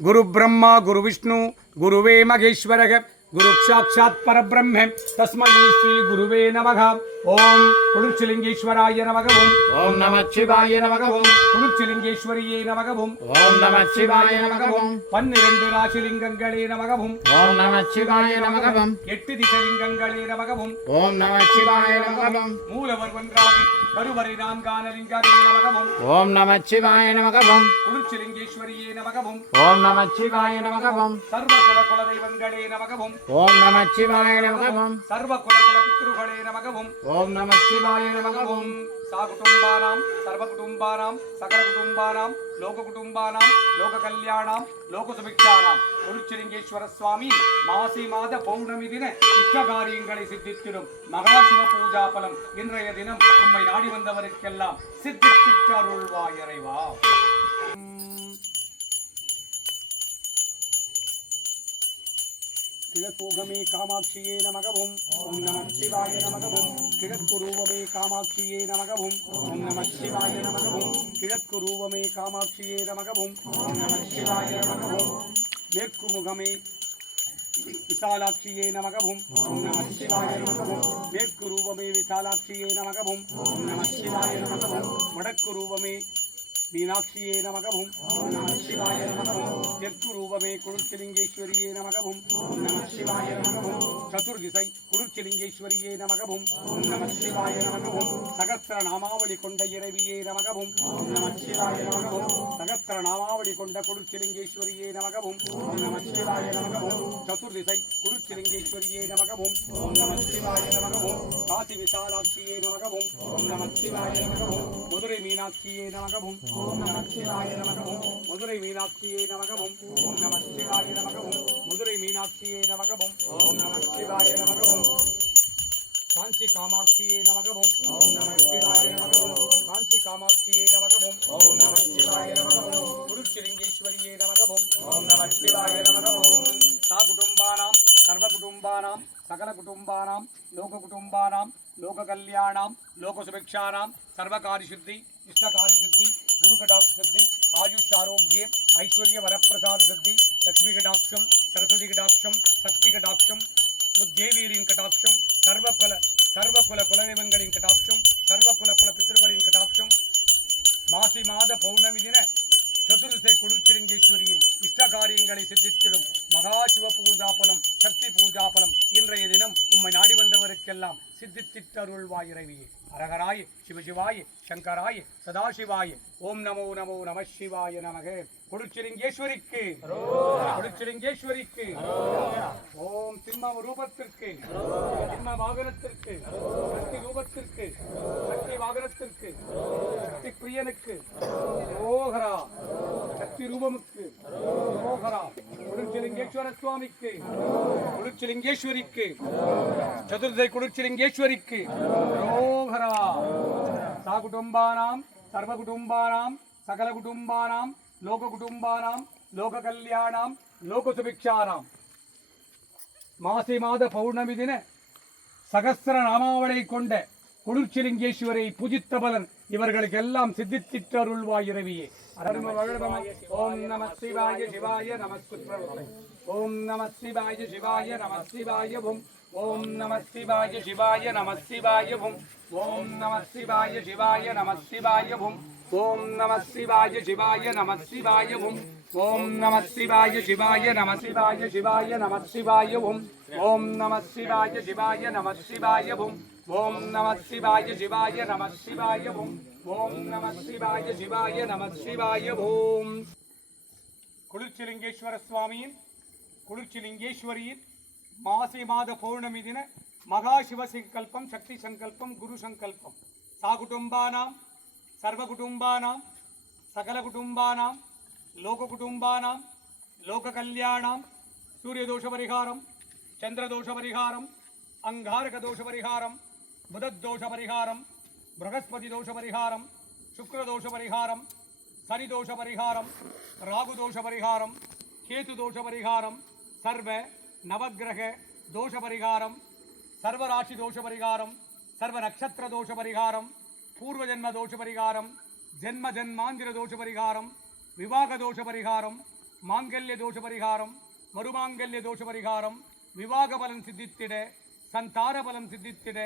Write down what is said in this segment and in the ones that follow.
गुरु ब्रह्मा गुरु विष्णु गुरुवे महेश्वरः गुरु साक्षात् परब्रह्म तस्मै श्री गुरुवे नमः। ओम कुलुचलिंगेश्वराय नमः। ओम नमः शिवाय नमः। कुलुचलिंगेश्वरिये नमः। ओम नमः शिवाय नमः। 12 ராசிலிங்கங்களே நமக। ओम नमः शिवाय नमः। 8 திசைலிங்கங்களே நமக। ओम नमः शिवाय नमः। மூலவர் ஒன்றாகி கருவறை நான்கான லிங்கங்களே நமக। ओम नमः शिवाय नमः। कुलुचलिंगेश्वरिये नमः। ओम नमः शिवाय नमः। सर्व कुल कुल தெய்வங்களே நமக। ओम नमः शिवाय नमः। सर्व कुल कुल पितृகளே நமக। ओम नमः शिवाय नमः। साकुटुंबानां सर्वकुटुंबानां सकलकुटुंबानां लोककुटुंबानां लोककल्याणां लोकसुभिक्षाणां कुलुचलिंगेश्वर स्वामी மாசி மாத பௌர்ணமி தின இஷ்ட காரியங்களை சித்தித்திடும் மகாசிவ பூஜா பலம் இன்றைய தினம் உம்மை நாடி வந்தவருக்கெல்லாம் சித்தித்திட்டு அருள்வாய் இறைவா। கிழக்கூகமே காமாட்சியே நமகவும் ஓம் நம சிவாய நமகவும் கிழக்கு ரூபமே காமாட்சியே நமகவும் ஓம் நம சிவாய நமகவும் கிழக்கு ரூபமே காமாட்சியே நமகவும் ஓம் நம சிவாய நமகவும் மேற்கு முகமே விசாலாட்சியே நமகவும் ஓம் நம சிவாய நமகவும் மேற்கு ரூபமே விசாலாட்சியே நமகவும் ஓம் நம சிவாய நமகவும் வடக்கு ரூபமே மீனாட்சியே நமகவும் ஓம் நம சிவாய நமகவும் தெற்கு ரூபமே குருச்சலிங்கேஸ்வரியே நமகவும் ஓம் நம சிவாய நமகவும் சதுர்திசை குருச்சலிங்கேஸ்வரியே நமகவும் ஓம் நம சிவாய நமகவும் சகஸ்திர நாமாவளி கொண்ட இறைவியே நமகவும் ஓம் நம சிவாய நமகவும் சகஸ்திர நாமாவளி கொண்ட குருச்சலிங்கேஸ்வரியே நமகவும் ஓம் நம சிவாய நமகவும் சதுர்திசை குருச்சலிங்கேஸ்வரியே நமகவும் ஓம் நம சிவாய நமகவும் காசி விசாலாட்சியே நமகவும் ஓம் நம சிவாய நமகவும் மதுரை மீனாட்சியே நமகவும் ஓம் நம சிவாய நமகவும் மதுரை மீனாட்சியே நமகவும் ஓம் நம சிவாய நமகவும் மதுரை மீனாட்சியே நமகவும் ஓம் நம சிவாய நமகவும் காஞ்சி காமாட்சியே நமகவும் ஓம் நம சிவாய நமகவும் காஞ்சி காமாட்சியே நமகவும் ஓம் நம சிவாய நமகவும் குருச்சலிங்கேஸ்வரியே நமகவும் ஓம் நம சிவாய நமகவும் சாகுடும்பானாம் சர்வகுடும்பானாம் सकलकुटुंबानां लोककुटुंबानां लोककल्याणां लोकसुभिक्षाणां सर्वकार्यसिद्धि इष्टकार्यसिद्धि गुरुकटाक्षसिद्धि आयुष्यारोग्ये ऐश्वर्यवरप्रसादसिद्धि लक्ष्मीकटाक्षं सरस्वतीकटाक्षं शक्तिकटाक्षं मुद्देवीरिन् कटाक्षं सर्वकुल कुलदेवங்களின் कटाक्षं सर्वकुल पितृகளின் कटाक्षं மாசி மாத பௌர்ணமி தின சதுர்திசை குருச்சலிங்கேஸ்வரியின் இஷ்ட காரியங்களை சித்தித்திடும் மகாசிவ பூஜாபலம் சக்தி பூஜாபலம் இன்றைய தினம் உம்மை நாடி வந்தவருக்கெல்லாம் சித்தித்திட்டருள்வாய் இறைவியே। அரகராய சிவசிவாய சங்கராய சதாசிவாய ஓம் நமோ நமோ நம சிவாய நமக। குருச்சலிங்கேஸ்வரிக்கு குருச்சலிங்கேஸ்வரிக்கு ஓம் சிம்ம ரூபத்திற்கு சிம்ம வாகனத்திற்கு சக்தி ரூபத்திற்கு சக்தி வாகனத்திற்கு சக்தி பிரியனுக்கு ஓகரா சக்தி ரூபமுக்கு ஓகரா குருச்சலிங்கேஸ்வர சுவாமிக்கு குருச்சலிங்கேஸ்வரிக்கு சதுர்தை குருச்சலிங்கேஸ்வரிக்கு ஓகரா சாகுடும்பானாம் சர்வகுடும்பானாம் சகலகுடும்பானாம் லோககுடும்பானாம் லோககல்யாணாம் லோகசுபிக்ஷானாம் மாசி மாத பௌர்ணமி தின சகஸ்திர நாமாவளை கொண்ட குருச்சலிங்கேஸ்வரை பூஜித்த பலன் இவர்களுக்கெல்லாம் சித்தித்திட்டு அருள்வாய் இறைவியே। ஓம் நம சிவாய சிவாய நமஸ்குத்ரம் ஓம் நம சிவாய சிவாய நம சிவாயவும் ஓம் நம சிவாய சிவாய நம சிவாயவும் ஓம் நம சிவாய சிவாய நம சிவாயவும் ஓம் நம சிவாய சிவாய நம சிவாயவும் ஓம் நம சிவாய சிவாய நம சிவாய சிவாய நம சிவாயவும் ஓம் நம சிவாய சிவாய நம சிவாயவும் ஓம் நம சிவாய சிவாய நம சிவாயவும் ஓம் நம சிவாய சிவாய நம சிவாயவும்। குருச்சலிங்கேஸ்வர சுவாமியின் குருச்சலிங்கேஸ்வரியின் மாசி மாத பௌர்ணமி தின மகாசிவ சங்கல்பம் சக்தி சங்கல்பம் குரு சங்கல்பம் சாகுடும்பானாம் சர்வகுடும்பானாம் சகலகுடும்பானாம் லோககுடும்பானாம் லோககல்யாணாம் சூரியதோஷ பரிகாரம் சந்திரதோஷ பரிகாரம் अंगारक दोष परिहारम बुधदोष परिहारम बृहस्पति दोष परिहारम शुक्र दोष परिहारम शनि दोष परिहारम राहु दोष परिहारम केतु दोष परिहारम सर्व नवग्रह दोष परिहारम सर्वराशि दोष परिहारम सर्व नक्षत्र दोष परिहारम पूर्वजन्म दोष परिहारम जन्म जन्मांतर दोष परिहारम विवाह दोष परिहारम மாங்கல்ய தோஷ பரிகாரம், மறுமாங்கல்ய தோஷ பரிகாரம், விவாக பலன் சித்தித்திட, சந்தார பலம் சித்தித்திட,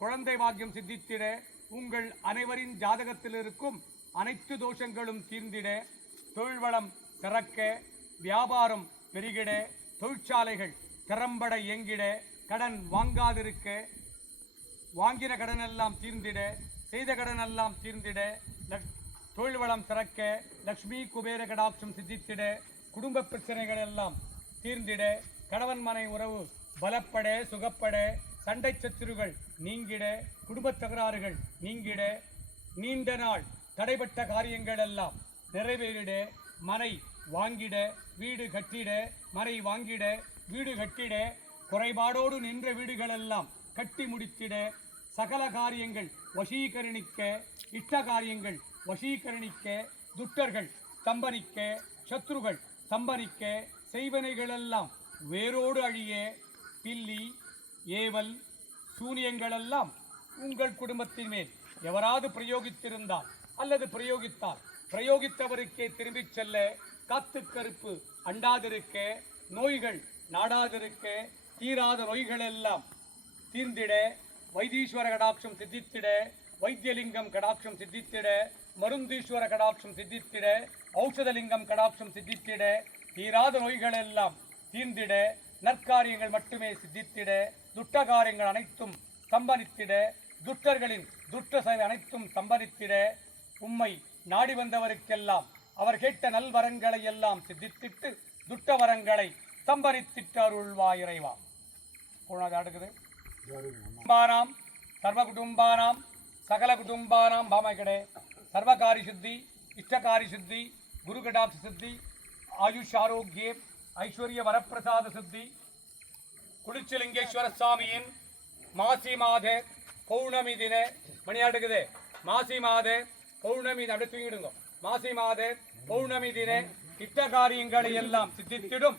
குழந்தை பாக்கியம் சித்தித்திட, உங்கள் அனைவரின் ஜாதகத்தில் இருக்கும் அனைத்து தோஷங்களும் தீர்ந்திட, தொழில் வளம் சிறக்க, வியாபாரம் பெருகிட, தொழிற்சாலைகள் திறம்பட இயங்கிட, கடன் வாங்காதிருக்க, வாங்கின கடன் எல்லாம் தீர்ந்திட, செய்த கடன் எல்லாம் தீர்ந்திட, தொழில் வளம் சிறக்க, லக்ஷ்மி குபேர கடாட்சம் சித்தித்திட, குடும்ப பிரச்சனைகள் எல்லாம் தீர்ந்திட, கணவன் மனை உறவு பலப்பட, சுகப்பட, சண்டை சத்துருகள் நீங்கிட, குடும்ப தகராறுகள் நீங்கிட, நீண்ட நாள் தடைப்பட்ட காரியங்கள் எல்லாம் நிறைவேறிட, மனை வாங்கிட, வீடு கட்டிட, மனை வாங்கிட, வீடு கட்டிட, குறைபாடோடு நின்ற வீடுகளெல்லாம் கட்டி முடித்திட, சகல காரியங்கள் வசீகரணிக்க, இஷ்ட காரியங்கள் வசீகரணிக்க, துட்டர்கள் ஸ்தம்பனிக்க, சத்ருகள் ஸ்தம்பனிக்க, செய்வனைகளெல்லாம் வேரோடு அழிய, பில்லி ஏவல் சூனியங்களெல்லாம் உங்கள் குடும்பத்தின் மேல் எவராது பிரயோகித்திருந்தால் அல்லது பிரயோகித்தவருக்கே திரும்பிச் செல்ல, காத்து கருப்பு அண்டாதிருக்க, நோய்கள் நாடாதிருக்க, தீராத நோய்களெல்லாம் தீர்ந்திட, வைத்தீஸ்வர கடாட்சம் சித்தித்திட, வைத்தியலிங்கம் கடாட்சம் சித்தித்திட, மருந்தீஸ்வர கடாட்சம் சித்தித்திட, ஔஷதலிங்கம் கடாட்சம் சித்தித்திட, தீராத நோய்களெல்லாம் தீர்ந்திட, நற்காரியங்கள் மட்டுமே சித்தித்திட, துட்ட காரியங்கள் அனைத்தும் ஸ்தம்பனித்திட, துட்டர்களின் துட்ட செயல் அனைத்தும் ஸ்தம்பனித்திட, உம்மை நாடி வந்தவருக்கெல்லாம் அவர் கேட்ட நல்வரங்களை எல்லாம் சித்தித்திட்டு துட்ட வரங்களை ஸ்தம்பனித்திட்டு அருள்வாய் இறைவா. அடுக்குது குடும்பானாம் சர்வ குடும்பானாம் சகல குடும்பானாம் பாமகடே சர்வகாரி சித்தி, இஷ்டகாரி சித்தி, குரு கடாட்ச சித்தி, ஆயுஷ் ஆரோக்கிய ஐஸ்வர்ய வரப்பிரசாத சித்தி, குளிச்சலிங்கேஸ்வர சுவாமியின் மாசி மாத பௌர்ணமி தின மணியாடுக்குது. மாசி மாத பௌர்ணமி அப்படி தூங்கிடுங்க. மாசி மாத பௌர்ணமி தின இஷ்ட காரியங்களை எல்லாம் சித்தித்திடும்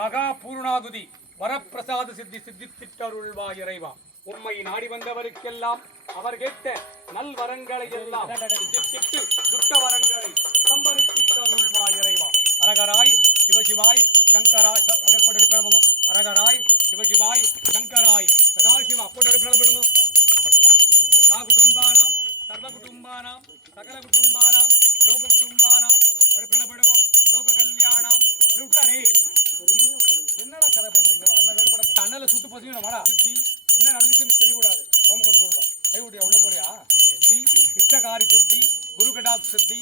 மகா பூர்ணாகுதி வரப்பிரசாத சித்தி சித்தித்திட்டருள்வாய் இறைவா. உம்மை நாடி வந்தவருக்கெல்லாம் அவர் கேட்ட நல் வரங்களை எல்லாம் சித்தித்திட்டு துட்ட வரங்களை சம்பரித்திட்டருள்வாய் இறைவா. அரகராய் சிவசிவாய் சங்கராய் போட்டு அரகராய் சிவசிவாய் சங்கராய் சதாசிவா போட்டு பிளப்படுங்க. சா குடும்பானாம் சர்வ குடும்பானாம் சகல குடும்பானாம் லோக குடும்பானாம் பிளப்படுங்க. லோக கல்யாணம் விட்டாரே என்னடா கதை பண்றீங்க? அண்ணன் வேறுபட அண்ணல சுத்து பசங்க மாடா சித்தி என்ன நடந்துச்சுன்னு தெரியக்கூடாது. ஹோம் கொண்டு உள்ளோம் கை விட்டியா உள்ள போறியா? சித்தி இஷ்டகாரி சித்தி, குரு கடாட்ச சித்தி,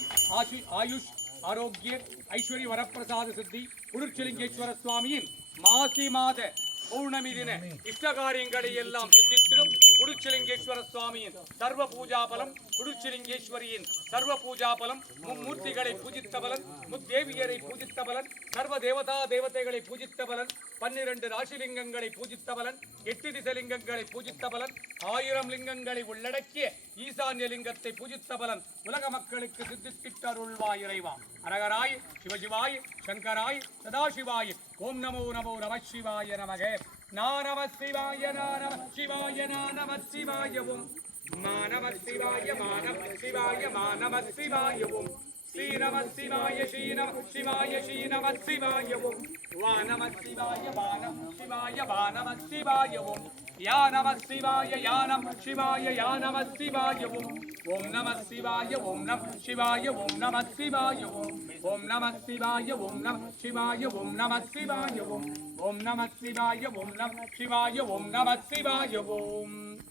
ஆயுஷ் ஆரோக்கிய ஐஸ்வர்ய வரப்பிரசாத சித்தி, குளிர்ச்சலிங்கேஸ்வர சுவாமியின் மாசி மாத பௌர்ணமி தின இஷ்ட காரியங்களை எல்லாம் சித்தித்திடும் குளிர்ச்சலிங்கேஸ்வர சுவாமியின் சர்வ பூஜா பலம், குளிர்ச்சலிங்கேஸ்வரியின் சர்வ பூஜா பலம், மும்மூர்த்திகளை பூஜித்த பலன், முத்தேவியரை பூஜித்த பலன், சர்வ தேவதா தேவதைகளை பூஜித்த பலன், 12 ராசிலிங்கங்களை பூஜித்த பலன், 8 திசலிங்கங்களை பூஜித்த பலன், 1000 லிங்கங்களை உள்ளடக்கிய ஈசான்ய லிங்கத்தை பூஜித்த பலன் உலக மக்களுக்கு சித்தித்திட்டருள்வாய் இறைவா. அரகராய் சிவசிவாய் சங்கராய் சதாசிவாய். ஓம் நமோ நமோ நம சிவாய நமக. நம சிவாய நம சிவாய நம சிவாய. ஓம் நம சிவாய நம சிவாய நம சிவாய. ஓம் ஸ்ரீ நம சிவாய ஸ்ரீ நம சிவாய ஸ்ரீ நம சிவாய. ஓம் வா நம சிவாய வா நம சிவாய வா நம சிவாய. ஓம் யா நம சிவாய யா நம சிவாய யா நம சிவாய. ஓம் நம சிவாய ஓம் நம சிவாய ஓம் நம சிவாய. ஓம் நம சிவாய ஓம் நம சிவாய ஓம் நம சிவாய. ஓம் நம சிவாய ஓம் நம சிவாய ஓம் நம சிவாய. ஓம்